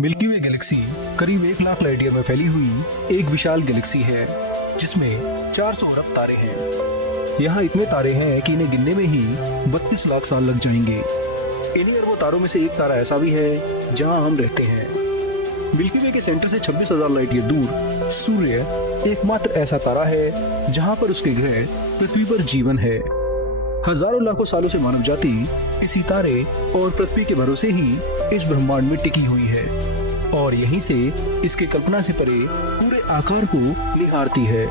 Milky वे Galaxy करीब 1 lakh light year में फैली हुई एक विशाल गैलेक्सी है जिसमें 400 अरब तारे हैं। यहाँ इतने तारे हैं कि इन्हें गिनने में ही 32 लाख साल लग जाएंगे। इन्हीं अरबों तारों में से एक तारा ऐसा भी है जहाँ हम रहते हैं। मिल्की वे के सेंटर से 26,000 लाइट ईयर दूर सूर्य एकमात्र ऐसा तारा है जहाँ पर उसके ग्रह पृथ्वी पर जीवन है। हजारों लाखों सालों से मानव जाति इसी तारे और पृथ्वी के भरोसे ही इस ब्रह्मांड में टिकी हुई है और यहीं से इसके कल्पना से परे पूरे आकार को निहारती है।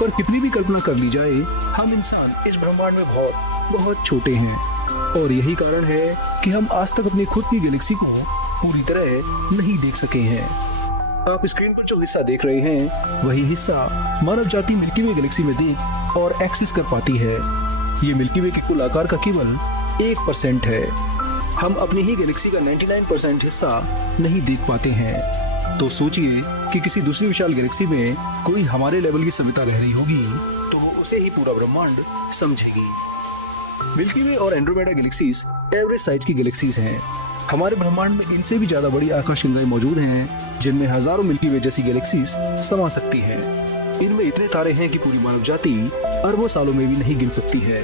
पर कितनी भी कल्पना कर ली जाए, हम इंसान इस ब्रह्मांड में बहुत बहुत छोटे हैं और यही कारण है कि हम आज तक अपनी खुद की गैलेक्सी को पूरी तरह नहीं देख सके हैं। आप स्क्रीन पर जो हिस्सा देख रहे हैं वही हिस्सा मानव जाति मिल्की वे गैलेक्सी में देख और एक्सेस कर पाती है। ये मिल्की वे के कुल आकार का केवल 1% है। हम अपनी ही गैलेक्सी का 99% हिस्सा नहीं देख पाते हैं। तो सोचिए कि किसी दूसरी विशाल गैलेक्सी में कोई हमारे लेवल की सभ्यता रह रही होगी तो वो उसे ही पूरा ब्रह्मांड समझेगी। मिल्की वे और एंड्रोमेडा गैलेक्सीज एवरेज साइज की गैलेक्सीज हैं। हमारे ब्रह्मांड में इनसे भी ज्यादा बड़ी आकाशगंगाएं मौजूद हैं जिनमें हजारों मिल्की वे जैसी गैलेक्सीज समा सकती हैं। इनमें इतने तारे हैं कि पूरी मानव जाति अरबों सालों में भी नहीं गिन सकती है।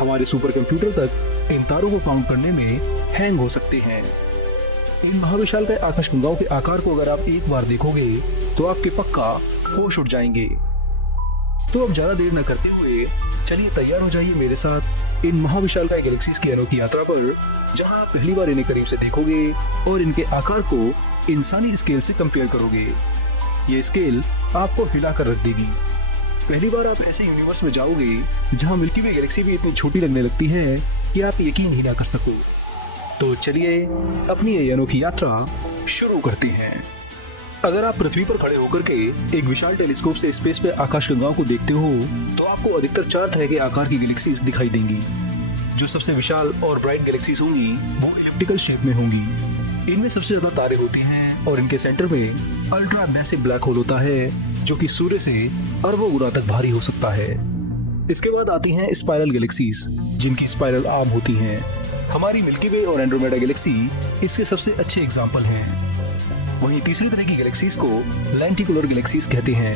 हमारे सुपर कंप्यूटर तक इन तारों को काउंट करने में हैंग हो सकते हैं। इन महाविशाल के आकाशगंगाओं के आकार को अगर आप एक बार देखोगे तो आपके पक्का होश उड़ जाएंगे। तो अब ज्यादा देर न करते हुए चलिए तैयार हो जाइए मेरे साथ इन महाविशाल का गैलेक्सीज की अनोखी यात्रा पर, जहां आप पहली बार इन्हें करीब से देखोगे और इनके आकार को इंसानी स्केल से कंपेयर करोगे। ये स्केल आपको हिला कर रख देगी। पहली बार आप ऐसे यूनिवर्स में जाओगे जहां मिल्की वे गैलेक्सी भी इतनी छोटी लगने लगती है कि आप यकीन ही ना कर सको। तो चलिए अपनी ये अनोखी यात्रा शुरू करते हैं। अगर आप पृथ्वी पर खड़े होकर के एक विशाल टेलीस्कोप से स्पेस पे आकाशगंगाओं को देखते हो तो आपको अधिकतर 4 तरह के आकार की गैलेक्सीज दिखाई देंगी। जो सबसे विशाल और ब्राइट गैलेक्सीज होंगी वो इलिप्टिकल शेप में होंगी। इनमें सबसे ज्यादा तारे होते हैं और इनके सेंटर में अल्ट्रा मैसिव ब्लैक होल होता है जो कि सूर्य से अरबों गुना तक भारी हो सकता है। इसके बाद आती हैं स्पाइरल गैलेक्सीज जिनकी स्पाइरल आर्म होती हैं। हमारी मिल्की वे और एंड्रोमेडा गैलेक्सी इसके सबसे अच्छे एग्जाम्पल हैं। वहीं तीसरी तरह की गैलेक्सीज को लेंटिकुलर गैलेक्सीज कहते हैं।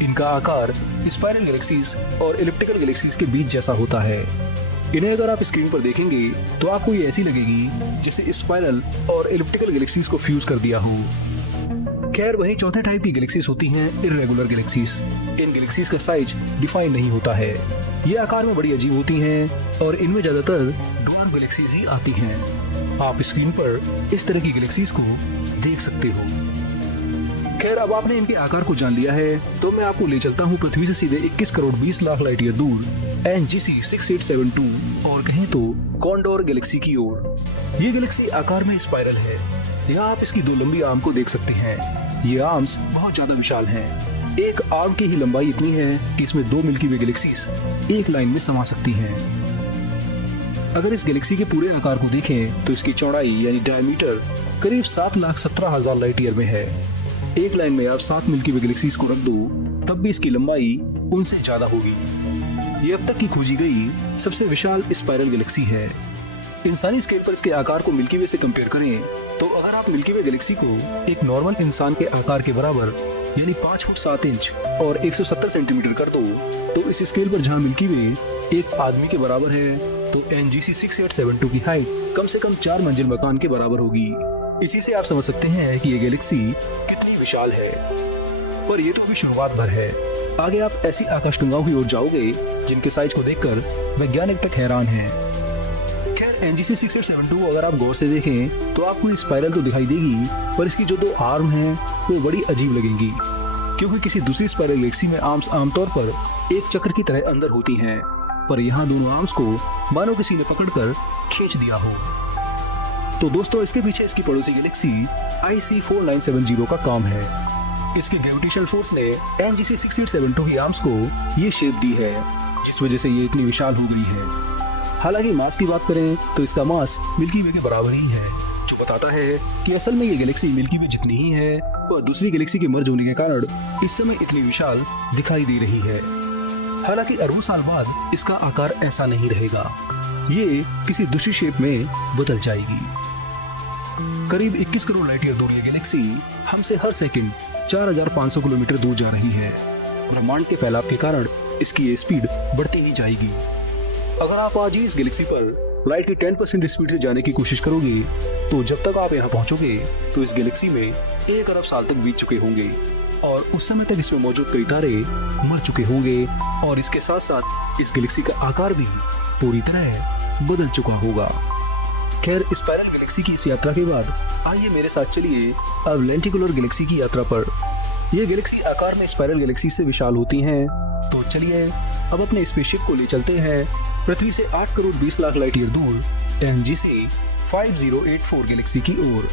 इनका आकार स्पाइरल गैलेक्सीज और इलिप्टिकल गैलेक्सीज के बीच जैसा होता है। इन्हें अगर आप स्क्रीन पर देखेंगे तो आपको ये ऐसी लगेगी जैसे स्पाइरल और इलिप्टिकल गैलेक्सीज को फ्यूज कर दिया हो। खैर वहीं चौथे टाइप की गैलेक्सीज होती हैं इर्रेगुलर गैलेक्सीज। इन गैलेक्सीज का साइज डिफाइन नहीं होता है। ये आकार में बड़ी अजीब होती हैं और इनमें ज्यादातर ड्वार्फ गैलेक्सीज ही आती हैं। आप स्क्रीन पर इस तरह की गैलेक्सीज को देख सकते हो। खैर अब आपने इनके आकार को जान लिया है तो मैं आपको ले चलता हूँ पृथ्वी से सीधे 21 करोड़ 20 लाख लाइट ईयर दूर NGC 6872 और कहें तो कॉन्डोर गैलेक्सी की ओर। ये गैलेक्सी आकार में स्पाइरल है। यहाँ आप इसकी 2 लंबी आर्म को देख सकते हैं। ये आर्म्स बहुत ज्यादा विशाल हैं। एक आर्म की ही लंबाई इतनी है कि इसमें 2 मिल्की वे गैलेक्सीज एक लाइन में समा सकती हैं। अगर इस गैलेक्सी के पूरे आकार को देखें तो इसकी चौड़ाई यानी डायमीटर करीब 7,17,000 लाइट ईयर में है। एक लाइन में आप 7 मिल्की वे गैलेक्सीज को रख दो तब भी इसकी लंबाई उनसे ज्यादा होगी। ये अब तक की खोजी गई सबसे विशाल स्पाइरल गैलेक्सी है। इंसानी स्केल पर इसके आकार को मिल्की वे से कंपेयर करें तो अगर आप मिल्की वे गैलेक्सी को एक नॉर्मल इंसान के आकार के बराबर यानी 5 फुट 7 इंच और 170 सेंटीमीटर कर दो तो इस स्केल पर जहां मिल्की वे एक आदमी के बराबर है तो NGC 6872 की हाइट कम से कम 4 मंजिल मकान के बराबर होगी। इसी से आप समझ सकते हैं कि ये गैलेक्सी कितनी विशाल है। पर ये तो अभी शुरुआत भर है। आगे आप ऐसी आकाशगंगाओं की ओर जाओगे जिनके साइज को देखकर वैज्ञानिक तक हैरान हैं। खैर NGC 6872 अगर आप गौर से देखें तो आपको स्पाइरल तो दिखाई देगी पर इसकी जो 2 आर्म हैं वो बड़ी अजीब लगेंगी क्योंकि किसी दूसरी स्पाइरल गैलेक्सी में आर्म्स आमतौर पर एक चक्र की तरह अंदर होती हैं पर यहाँ दोनों आर्म्स को मानो किसी ने पकड़कर खींच दिया हो। तो दोस्तों इसके पीछे इसकी पड़ोसी गैलेक्सी IC 4970 का काम है। इसके ग्रेविटेशनल फोर्स ने NGC 6872 की आर्म्स को ये शेप दी है जिस वजह से ये इतनी विशाल हो गई है। हालांकि मास की बात करें तो इसका मास मिल्की वे के बराबर ही है जो बताता है कि असल में ये गैलेक्सी मिल्की वे जितनी ही है पर दूसरी गैलेक्सी के मर्ज होने के कारण इस समय इतनी विशाल दिखाई दे रही है। हालांकि अरबों साल बाद इसका आकार ऐसा नहीं रहेगा। ये किसी दूसरी शेप में बदल जाएगी। करीब 21 करोड़ लाइट ईयर दूर ये गैलेक्सी हमसे हर सेकंड 4500 किलोमीटर दूर जा रही है। ब्रह्मांड के फैलाव के कारण इसकी ये स्पीड बढ़ती ही जाएगी। अगर आप आज ही इस गैलेक्सी पर लाइट की 10% स्पीड से जाने की कोशिश करोगे तो जब तक आप यहाँ पहुँचोगे तो इस गैलेक्सी में 1 अरब साल तक बीत चुके होंगे और उस समय तक इसमें मौजूद कई तारे मर चुके होंगे और इसके साथ साथ इस गैलेक्सी का आकार भी पूरी तरह बदल चुका होगा। खैर, स्पाइरल गैलेक्सी की इस यात्रा के बाद आइए मेरे साथ चलिए अब लेंटिकुलर गैलेक्सी की यात्रा पर। यह गैलेक्सी आकार में स्पाइरल गैलेक्सी से विशाल होती हैं। तो चलिए अब अपने स्पेसशिप को ले चलते हैं पृथ्वी से 8 करोड़ 20 लाख लाइट ईयर दूर NGC 5084 गैलेक्सी की ओर।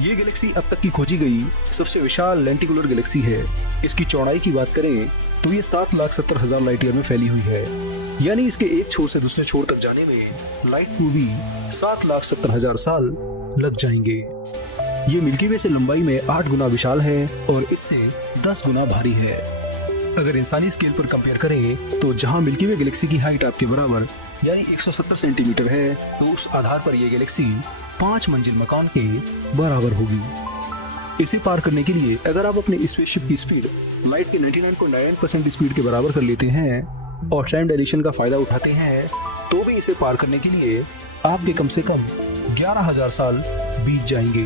ये गैलेक्सी अब तक की खोजी गई सबसे विशाल लेंटिकुलर गैलेक्सी है। इसकी चौड़ाई की बात करें तो ये 7,70,000 लाइट ईयर में फैली हुई है, यानी इसके एक छोर से दूसरे छोर तक जाने में लाइट को भी 7,70,000 साल लग जाएंगे। ये मिल्की वे से लंबाई में 8 गुना विशाल है और इससे 10 गुना भारी है। अगर इंसानी स्केल पर कंपेयर करें तो जहां मिल्की वे गैलेक्सी की हाइट आपके बराबर यानी 170 सेंटीमीटर है, तो उस आधार पर यह गैलेक्सी 5 मंजिल मकान के बराबर होगी। इसे पार करने के लिए अगर आप अपने स्पेसशिप की स्पीड लाइट के 99.9% स्पीड के बराबर कर लेते हैं और टाइम डायलेशन का फायदा उठाते हैं तो भी इसे पार करने के लिए आपके कम से कम 11,000 साल बीत जाएंगे।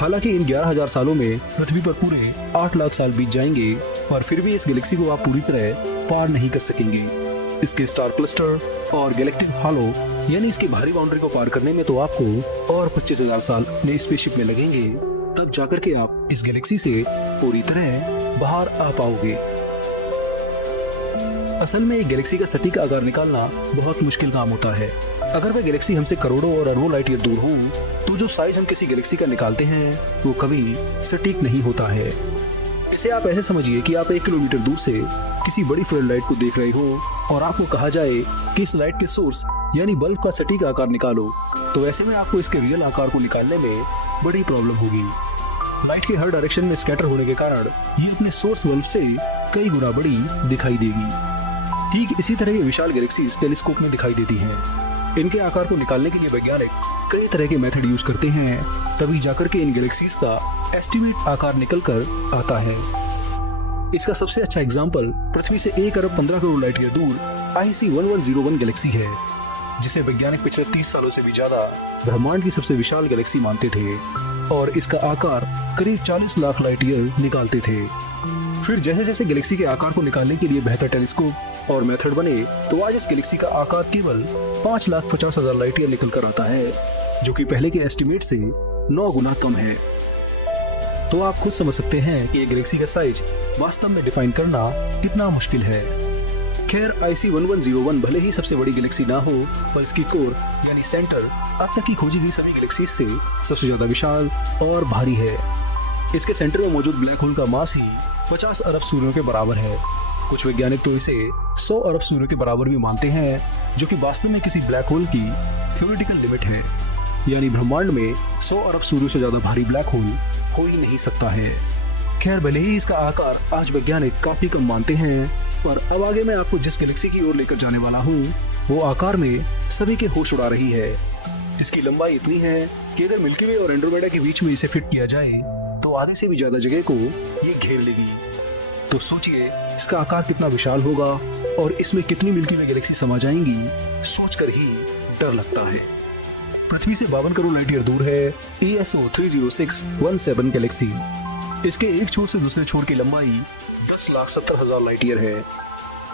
हालांकि इन 11,000 सालों में पृथ्वी पर पूरे 8 लाख साल बीत जाएंगे और फिर भी इस गैलेक्सी को आप पूरी तरह पार नहीं कर सकेंगे। इसके स्टार क्लस्टर और गैलेक्टिक हालो यानी इसकी भारी बाउंड्री को पार करने में तो आपको और 25,000 साल अपने स्पेसशिप में लगेंगे, तब जाकर के आप इस गैलेक्सी से पूरी तरह बाहर आ पाओगे। असल में एक गैलेक्सी का सटीक आकार निकालना बहुत मुश्किल काम होता है। अगर वह गैलेक्सी हमसे करोड़ों और अरबों लाइट ईयर दूर हो तो जो साइज हम किसी गैलेक्सी का निकालते हैं वो कभी सटीक नहीं होता है। इसे आप ऐसे समझिए कि आप 1 किलोमीटर दूर से किसी बड़ी फ्लड लाइट को देख रहे हो और आपको कहा जाए कि इस लाइट के सोर्स यानी बल्ब का सटीक आकार निकालो, तो ऐसे में आपको इसके रियल आकार को निकालने में बड़ी प्रॉब्लम होगी। लाइट के हर डायरेक्शन में स्कैटर होने के कारण ये अपने सोर्स बल्ब से कई गुना बड़ी दिखाई देगी। ठीक इसी तरह ये विशाल गैलेक्सीज टेलीस्कोप में दिखाई देती हैं। इनके आकार को निकालने के लिए वैज्ञानिक कई तरह के मेथड यूज करते हैं, तभी जाकर के इन गैलेक्सीज का एस्टिमेट आकार निकल कर आता है। इसका सबसे अच्छा एग्जाम्पल पृथ्वी से 1 अरब 15 करोड़ लाइट ईयर दूर IC 1101 गैलेक्सी है, जिसे वैज्ञानिक पिछले 30 सालों से भी ज्यादा ब्रह्मांड की सबसे विशाल गैलेक्सी मानते थे और इसका आकार करीब 40 लाख लाइट ईयर निकालते थे। फिर जैसे जैसे गैलेक्सी के आकार को निकालने के लिए बेहतर टेलीस्कोप और मेथड बने तो आज इस गैलेक्सी का आकार केवल 5,50,000 लाइट ईयर निकल कर आता है, जो कि पहले के एस्टिमेट से 9 गुना कम है। तो आप खुद समझ सकते हैं कि ये गैलेक्सी का साइज वास्तव में डिफाइन करना कितना मुश्किल है। खैर, IC 1101 भले ही सबसे बड़ी गैलेक्सी ना हो, पर इसकी कोर यानी सेंटर अब तक की खोजी गई सभी गैलेक्सी से सबसे ज्यादा विशाल और भारी है। इसके सेंटर में मौजूद ब्लैक होल का मास ही 50 अरब सूर्यों के बराबर है। कुछ वैज्ञानिक तो इसे 100 अरब सूर्यों के बराबर भी मानते हैं, जो कि वास्तव में किसी ब्लैक होल की थ्योरेटिकल लिमिट है, यानी ब्रह्मांड में 100 अरब सूर्यों से ज्यादा भारी ब्लैक होल हो ही नहीं सकता है। खैर, भले ही इसका आकार आज वैज्ञानिक काफी कम मानते हैं, पर अब आगे मैं आपको जिस गैलेक्सी की ओर लेकर जाने वाला हूँ वो आकार में सभी के होश उड़ा रही है। इसकी लंबाई इतनी है कि अगर मिल्की वे और एंड्रोमेडा के बीच में इसे फिट किया जाए तो आधे से भी ज्यादा जगह को ये घेर लेगी। तो सोचिए इसका आकार कितना विशाल होगा और इसमें कितनी मिल्की वे गैलेक्सी समा जाएंगी, सोचकर ही डर लगता है। पृथ्वी से 52 करोड़ लाइट ईयर दूर है ESO 30617 गैलेक्सी। इसके एक छोर से दूसरे छोर की लंबाई 10,70,000 लाइट ईयर है।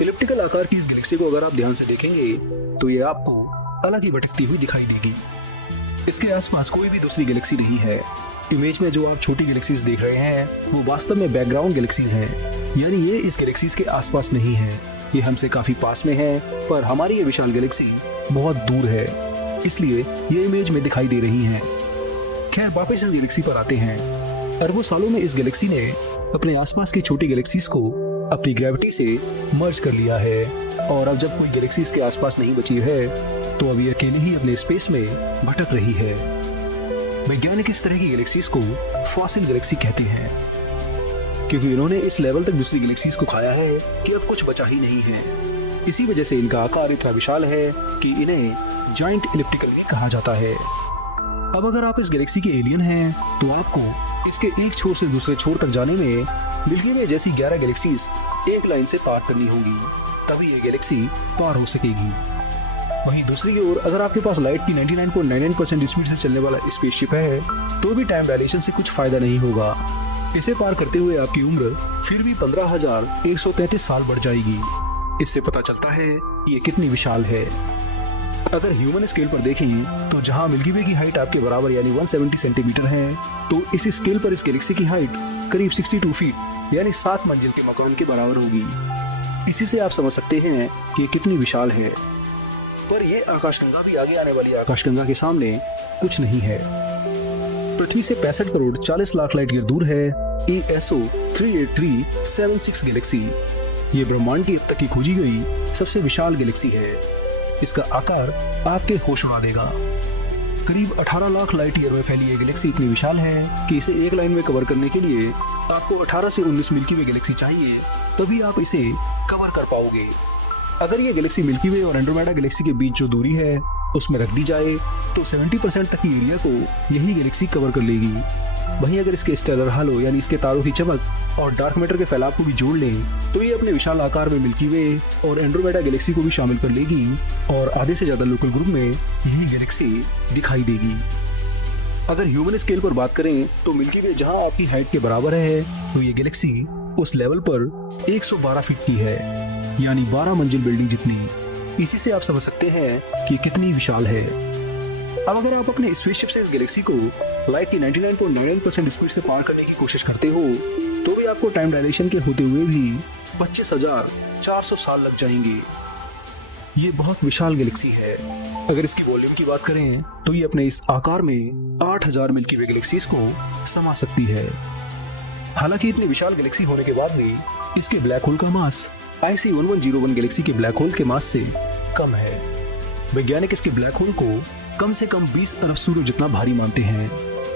इलिप्टिकल आकार की इस गैलेक्सी को अगर आप ध्यान से देखेंगे तो ये आपको अलग ही भटकती हुई दिखाई देगी। इसके आसपास कोई भी दूसरी गैलेक्सी नहीं है। इमेज में जो आप छोटी गैलेक्सीज देख रहे हैं वो वास्तव में बैकग्राउंड गैलेक्सीज हैं, यानी ये इस गैलेक्सीज के आसपास नहीं है। ये हमसे काफी पास में है, पर हमारी ये विशाल गैलेक्सी बहुत दूर है, इसलिए ये इमेज में दिखाई दे रही हैं। खैर, वापस इस गैलेक्सी पर आते हैं। अरबों सालों में इस गैलेक्सी ने अपने आसपास की छोटी गैलेक्सीज को अपनी ग्रेविटी से मर्ज कर लिया है और अब जब कोई गैलेक्सी इसके आसपास नहीं बची है तो अभी अकेले ही अपने स्पेस में भटक रही है। वैज्ञानिक इस तरह की गैलेक्सीज को फॉसिल गैलेक्सी कहते हैं, क्योंकि इन्होंने इस लेवल तक दूसरी गैलेक्सीज को खाया है कि अब कुछ बचा ही नहीं है। इसी वजह से इनका आकार इतना विशाल है कि इन्हें जाइंट इलिप्टिकल भी कहा जाता है। अब अगर आप इस गैलेक्सी के एलियन हैं तो आपको इसके एक छोर से दूसरे छोर तक जाने में मिल्की वे जैसी 11 गैलेक्सीज एक लाइन से पार करनी होगी, तभी ये गैलेक्सी पार हो सकेगी। वहीं दूसरी ओर अगर आपके पास लाइट की 99.99% स्पीड से चलने वाला स्पेसशिप है तो भी टाइम डायलेशन से कुछ फायदा नहीं होगा। इसे पार करते हुए आपकी उम्र फिर भी 15,133 साल बढ़ जाएगी। इससे पता चलता है कि ये कितनी विशाल है। अगर ह्यूमन स्केल पर देखें तो जहां मिल्की वे की हाइट आपके बराबर यानी 170 सेंटीमीटर है, तो इस स्केल पर इस गैलेक्सी की हाइट करीब 62 फीट यानी 7 मंजिल के मकान के बराबर होगी। इसी से आप समझ सकते हैं कि ये कितनी विशाल है। पर ये आकाशगंगा भी आगे आने वाली आकाशगंगा के सामने कुछ नहीं है। पृथ्वी से 65 करोड़ 40 लाख लाइट ईयर दूर है ESO 38376 गैलेक्सी। ये ब्रह्मांड की अब तक की खोजी गई सबसे विशाल गैलेक्सी है। इसका आकार आपके होश उड़ा देगा। करीब 18 लाख लाइट ईयर में फैली ये गैलेक्सी इतनी विशाल है कि इसे एक लाइन में कवर करने के लिए आपको 18 से 19 मिल्की वे गैलेक्सी चाहिए, तभी आप इसे कवर कर पाओगे। अगर ये गैलेक्सी मिल्की वे और एंड्रोमेडा गैलेक्सी के बीच जो दूरी है उसमें रख दी जाए तो 70% तक की एरिया को यही गैलेक्सी कवर कर लेगी। वहीं अगर इसके स्टेलर हालो यानी इसके तारों की चमक और डार्क मैटर के फैलाव को भी जोड़ लें तो ये अपने विशाल आकार में मिल्की वे और एंड्रोमेडा गैलेक्सी को भी शामिल कर लेगी और आधे से ज्यादा लोकल ग्रुप में यही गैलेक्सी दिखाई देगी। अगर ह्यूमन स्केल पर बात करें तो मिल्की वे जहां आपकी हाइट के बराबर है तो ये गैलेक्सी उस लेवल पर 112 फीट की है, यानी 12 मंजिल बिल्डिंग जितनी। इसी से आप समझ सकते हैं कि कितनी विशाल है। अब अगर आप अपने स्पेसशिप से इस गैलेक्सी को लाइट की 99.99% स्पीड से पार करने की कोशिश करते हो तो भी आपको टाइम डायलेशन के होते हुए भी 25,400 साल लग जाएंगे। ये बहुत विशाल गैलेक्सी है। अगर इसकी वॉल्यूम की बात करें तो ये अपने इस आकार में 8,000 मिल्की वे गैलेक्सीज को समा सकती है। हालांकि इतनी विशाल गैलेक्सी होने के बाद भी इसके ब्लैक होल का मास IC 1101 गैलेक्सी के ब्लैक होल के मास से कम है। वैज्ञानिक इसके ब्लैक होल को कम से कम 20 अरब सूर्य जितना भारी मानते हैं,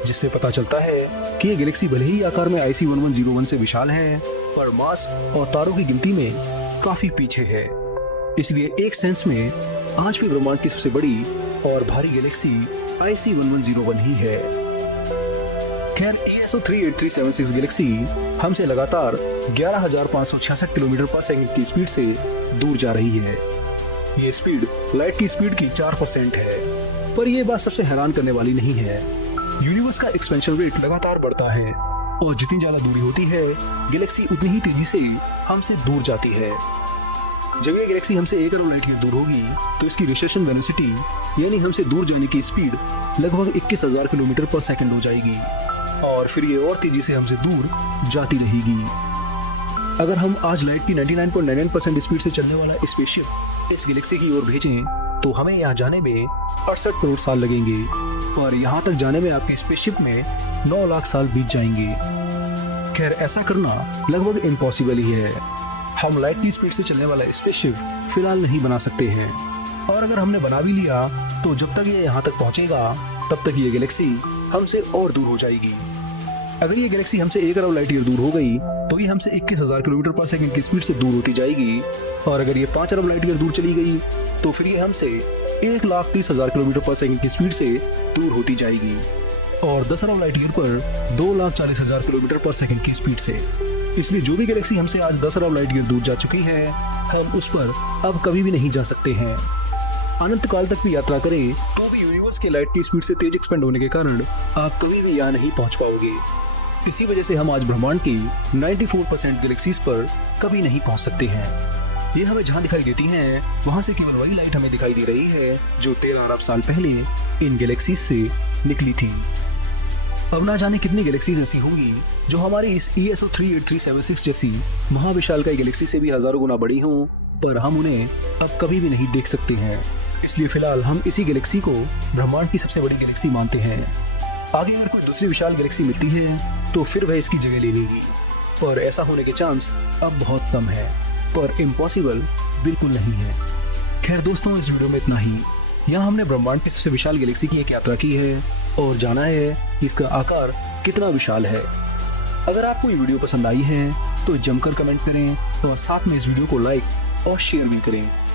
जिससे पता चलता है कि ये गैलेक्सी भले ही आकार में IC 1101 से विशाल है पर मास और तारों की गिनती में काफी पीछे है। इसलिए एक सेंस में आज भी ब्रह्मांड की सबसे बड़ी और भारी गैलेक्सी IC 1101 ही है। खैर ESO 38376 गैलेक्सी हमसे लगातार 11,566 किलोमीटर पर सेकंड की स्पीड से दूर जा रही है। ये स्पीड लाइट की स्पीड की 4% है। पर यह बात सबसे हैरान करने वाली नहीं है। यूनिवर्स का एक्सपेंशन रेट लगातार बढ़ता है और जितनी ज्यादा दूरी होती है गैलेक्सी उतनी ही तेजी से हमसे दूर जाती है। जब ये गैलेक्सी हमसे 1 अरब लाइट ईयर दूर होगी तो इसकी रिसेशन वेलोसिटी यानी हमसे दूर जाने की स्पीड लगभग 21,000 किलोमीटर पर सेकंड हो जाएगी और फिर ये और तेजी से हमसे दूर जाती रहेगी। अगर हम आज लाइट की 99.99% स्पीड से चलने वाला स्पेसशिप इस गैलेक्सी की ओर भेजें तो हमें यहाँ जाने में 68 करोड़ साल लगेंगे, पर यहाँ तक जाने में आपके स्पेसशिप में 9 लाख साल बीत जाएंगे। खैर ऐसा करना लगभग इम्पॉसिबल ही है। हम लाइट की स्पीड से चलने वाला स्पेसशिप फिलहाल नहीं बना सकते हैं, और अगर हमने बना भी लिया तो जब तक ये यहाँ तक पहुँचेगा तब तक ये गैलेक्सी हमसे और दूर हो जाएगी। अगर ये गैलेक्सी हमसे 1 अरब लाइट ईयर दूर हो गई तो ये हमसे 21,000 किलोमीटर पर सेकंड की स्पीड से दूर होती जाएगी, और अगर ये 5 अरब लाइट ईयर दूर चली गई तो फिर ये हमसे 1,30,000 किलोमीटर पर सेकंड की स्पीड से दूर होती जाएगी, और 10 अरब लाइट ईयर पर 2,40,000 किलोमीटर पर सेकंड की स्पीड से। इसलिए जो भी गैलेक्सी हमसे आज 10 अरब लाइट ईयर दूर जा चुकी है हम उस पर अब कभी भी नहीं जा सकते हैं। अनंत काल तक भी यात्रा करें तो भी यूनिवर्स के लाइट की स्पीड से तेज एक्सपेंड होने के कारण आप कभी भी यहाँ नहीं पहुँच पाओगे। इसी वजह से हम आज ब्रह्मांड की 94% गैलेक्सीज पर कभी नहीं पहुँच सकते हैं। ये हमें जहाँ दिखाई देती हैं वहाँ से केवल वही लाइट हमें दिखाई दे रही है जो 13 अरब साल पहले इन गैलेक्सीज से निकली थी। अब ना जाने कितनी गैलेक्सीज ऐसी होंगी जो हमारी इस ESO 38376 जैसी महाविशालकाय गैलेक्सी से भी हजारों गुना बड़ी हों, पर हम उन्हें अब कभी भी नहीं देख सकते हैं। इसलिए फिलहाल हम इसी गैलेक्सी को ब्रह्मांड की सबसे बड़ी गैलेक्सी मानते हैं। आगे अगर कोई दूसरी विशाल गैलेक्सी मिलती है तो फिर वह इसकी जगह ले लेगी, पर ऐसा होने के चांस अब बहुत कम है, पर इम्पॉसिबल बिल्कुल नहीं है। खैर दोस्तों, इस वीडियो में इतना ही। यहाँ हमने ब्रह्मांड की सबसे विशाल गैलेक्सी की एक यात्रा की है और जाना है कि इसका आकार कितना विशाल है। अगर आपको ये वीडियो पसंद आई है तो जमकर कमेंट करें और साथ में इस वीडियो को लाइक और शेयर भी करें।